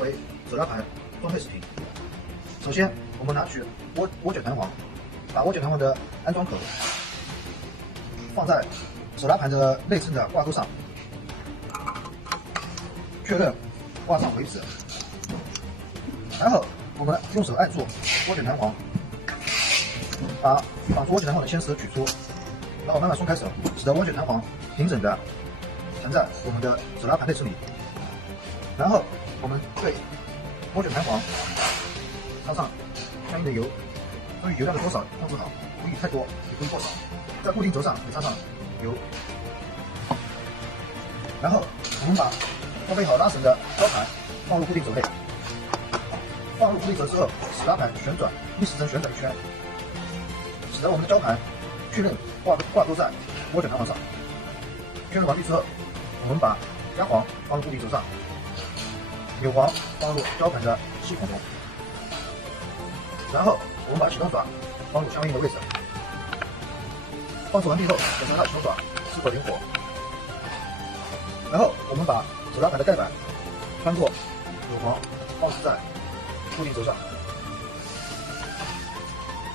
为手拉盘装配视频。首先，我们拿取涡卷弹簧，把涡卷弹簧的安装口放在手拉盘的内衬的挂钩上，确认挂上为止。然后我们用手按住涡卷弹簧，把绑住涡卷弹簧的牵丝取出，然后慢慢松开手，使得涡卷弹簧平整的缠在我们的手拉盘内衬里。然后我们对涡卷弹簧插上相应的油，注意油量的多少控制好，不宜太多，也不宜过少。在固定轴上也插上油。然后我们把装备好拉绳的胶盘放入固定轴内，放入固定轴之后，使拉盘旋转逆时针旋转一圈，使得我们的胶盘确认挂钩在涡卷弹簧上。确认完毕之后，我们把压簧放入固定轴上，扭簧放入胶盘的细孔中，然后我们把启动爪放入相应的位置。放置完毕后，检查它启动爪是否灵活。然后我们把手拉盘的盖板穿过扭簧放置在固定轴上，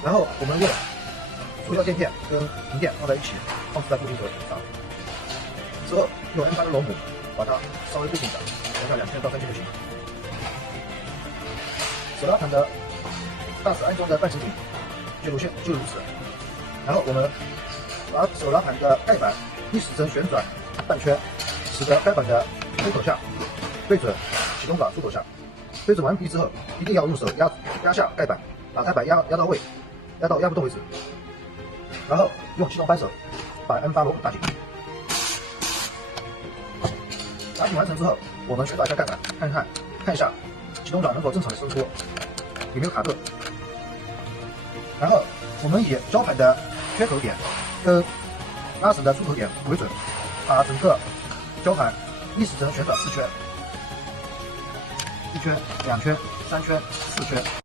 然后我们用塑胶垫片跟银垫放在一起，放置在固定轴上。之后用 N8的螺母把它稍微固定一下，调下2圈到3圈就行。手拉盘的大致安装的半成品就如此。然后我们把手拉盘的盖板逆时针旋转半圈，使得盖板的出口下对准启动爪出口下。对准完毕之后，一定要用手压下盖板，把盖板压到位，压到压不动为止。然后用气动扳手把 N8螺母打紧。打紧完成之后，我们旋转一下盖板，看一下启动爪能否正常的伸出，有没有卡顿。然后我们以胶盘的缺口点跟拉绳的出口点为准，把整个胶盘逆时针旋转4圈，1圈、2圈、3圈、4圈。